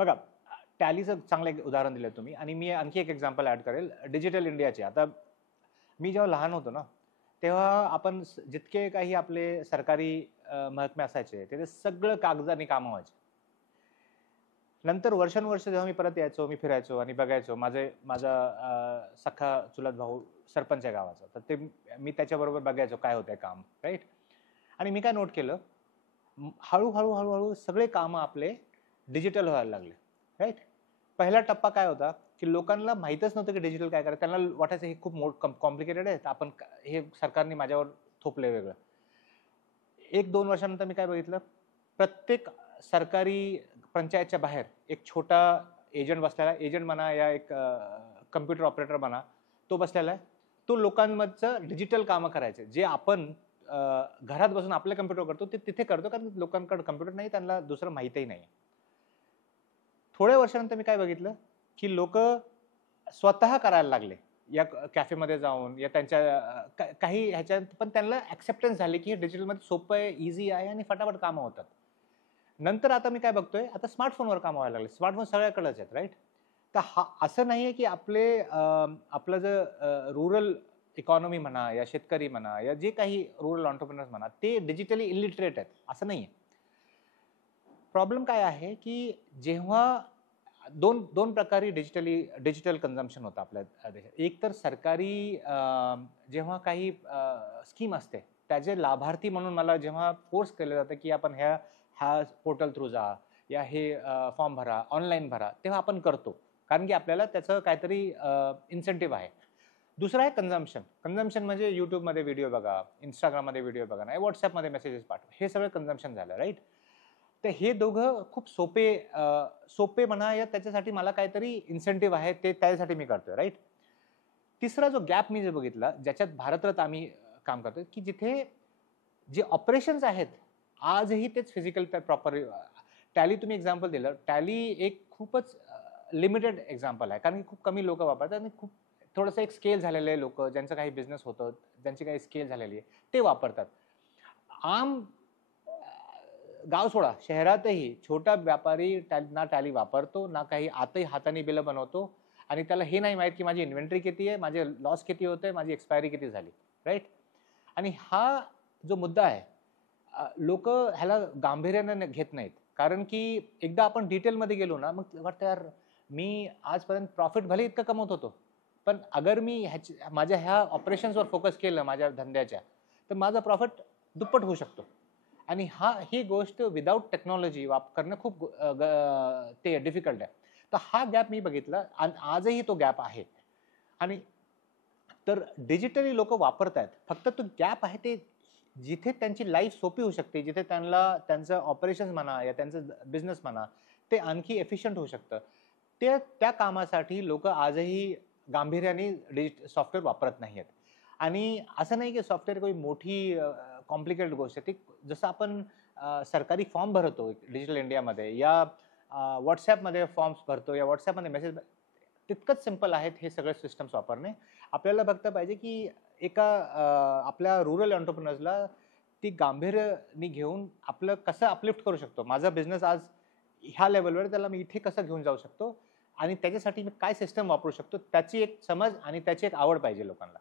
बघा, टॅलीचं चांगलं एक उदाहरण दिलं तुम्ही आणि मी आणखी एक एक्झाम्पल ॲड करेल डिजिटल इंडियाचे. आता मी जेव्हा लहान होतो ना, तेव्हा आपण जितके काही आपले सरकारी महकमे असायचे, ते सगळं कागदाने कामं व्हायचे. नंतर वर्षानुवर्ष जेव्हा मी परत यायचो, मी फिरायचो आणि बघायचो माझा सख्खा चुलत भाऊ सरपंच आहे गावाचा. तर ते मी त्याच्याबरोबर बघायचो काय होतंय काम, राईट? आणि मी काय नोट केलं, हळू-हळू सगळे कामं आपले डिजिटल व्हायला लागले, राईट? पहिला टप्पा काय होता, की लोकांना माहीतच नव्हतं की डिजिटल काय करायचं. त्यांना वाटायचं हे खूप कॉम्प्लिकेटेड आहे, आपण हे सरकारने माझ्यावर थोपलंय वेगळं. 1-2 वर्षानंतर मी काय बघितलं, प्रत्येक सरकारी पंचायतच्या बाहेर एक छोटा एजंट बसलेला आहे. एजंट म्हणा या एक कम्प्युटर ऑपरेटर म्हणा, तो बसलेला आहे. तो लोकांमधचं डिजिटल कामं करायचे. जे आपण घरात बसून आपल्या कम्प्युटर करतो, ते तिथे करतो, कारण लोकांकडे कम्प्युटर नाही, त्यांना दुसरं माहीतही नाही. थोड्या वर्षानंतर मी काय बघितलं, की लोकं स्वतः करायला लागले. या कॅफेमध्ये जाऊन या त्यांच्या काही ह्याच्यात पण त्यांना ॲक्सेप्टन्स झाली, की हे डिजिटलमध्ये सोपं आहे, ईझी आहे आणि फटाफट कामं होतात. नंतर आता मी काय बघतोय, आता स्मार्टफोनवर कामं व्हायला लागले. स्मार्टफोन सगळ्याकडेच आहेत, राईट? तर असं नाहीये, की आपलं जे रुरल इकॉनॉमी म्हणा, या शेतकरी म्हणा, या जे काही रुरल एंटरप्रेन्योर्स म्हणा, ते डिजिटली इलिटरेट आहेत, असं नाहीये. प्रॉब्लेम काय आहे, की जेव्हा दोन प्रकारे डिजिटल कन्झम्पशन होतं आपल्या देशात. एक तर सरकारी जेव्हा काही स्कीम असते, त्याचे लाभार्थी म्हणून मला जेव्हा फोर्स केलं जातं, की आपण ह्या पोर्टल थ्रू जा, या हे फॉर्म भरा, ऑनलाईन भरा, तेव्हा आपण करतो. कारण की आपल्याला त्याचं काहीतरी इन्सेंटिव्ह आहे. दुसरं आहे कन्झम्पशन म्हणजे YouTubeमध्ये व्हिडिओ बघा, Instagramमध्ये व्हिडिओ बघा, नाही WhatsAppमध्ये मेसेजेस पाठवा. हे सगळं कन्झम्पशन झालं, राईट? तर हे दोघं खूप सोपे म्हणा, या त्याच्यासाठी मला काहीतरी इन्सेंटिव्ह आहे, ते त्यासाठी मी करतोय, राईट? तिसरा जो गॅप मी जे बघितला, ज्याच्यात भारतरत आम्ही काम करतोय, की जिथे जे ऑपरेशन्स आहेत, आजही तेच फिजिकल प्रॉपर. टॅली तुम्ही एक्झाम्पल दिलं. टॅली एक खूपच लिमिटेड एक्झाम्पल आहे, कारण की खूप कमी लोकं वापरतात आणि खूप थोडंसं एक स्केल झालेलं आहे. लोकं ज्यांचं काही बिझनेस होतं, ज्यांची काही स्केल झालेली आहे, ते वापरतात. आम गाव सोडा, शहरातही छोटा व्यापारी ना टॅली वापरतो, ना काही आतही हाताने बिलं बनवतो आणि त्याला हे नाही माहीत की माझी इन्व्हेंटरी किती आहे, माझे लॉस किती होते, माझी एक्सपायरी किती झाली, राईट? आणि हा जो मुद्दा आहे, लोकं ह्याला गांभीर्याने घेत नाहीत. कारण की एकदा आपण डिटेलमध्ये गेलो ना, मग वाटतं यार मी आजपर्यंत प्रॉफिट भले इतकं कमवत होतो, पण अगर मी माझ्या ह्या ऑपरेशन्सवर फोकस केलं माझ्या धंद्याच्या, तर माझा प्रॉफिट दुप्पट होऊ शकतो. आणि ही गोष्ट विदाऊट टेक्नॉलॉजी करणं खूप ते डिफिकल्ट आहे. तर हा गॅप मी बघितला आणि आजही तो गॅप आहे. आणि तर डिजिटली लोकं वापरतायत. फक्त तो गॅप आहे, ते जिथे त्यांची लाईफ सोपी होऊ शकते, जिथे त्यांना त्यांचं ऑपरेशन्स म्हणा या त्यांचं बिझनेस म्हणा, ते आणखी एफिशियंट होऊ शकतं. त्या कामासाठी लोकं आजही गांभीर्याने सॉफ्टवेअर वापरत नाहीयेत. आणि असं नाही की सॉफ्टवेअर काही मोठी कॉम्प्लिकेटेड गोष्ट आहे. ती जसं आपण सरकारी फॉर्म भरतो डिजिटल इंडियामध्ये या WhatsAppमध्ये फॉर्म्स भरतो या WhatsAppमध्ये मेसेज, तितकंच सिंपल आहेत हे सगळे सिस्टम्स वापरणे. आपल्याला बघता पाहिजे की एका आपल्या रुरल एंटरप्रेन्योर्सला ती गांभीर्याने घेऊन आपलं कसं अपलिफ्ट करू शकतो. माझा बिझनेस आज ह्या लेव्हलवर, त्याला मी इथे कसं घेऊन जाऊ शकतो आणि त्याच्यासाठी मी काय सिस्टम वापरू शकतो, त्याची एक समज आणि त्याची एक आवड पाहिजे लोकांना.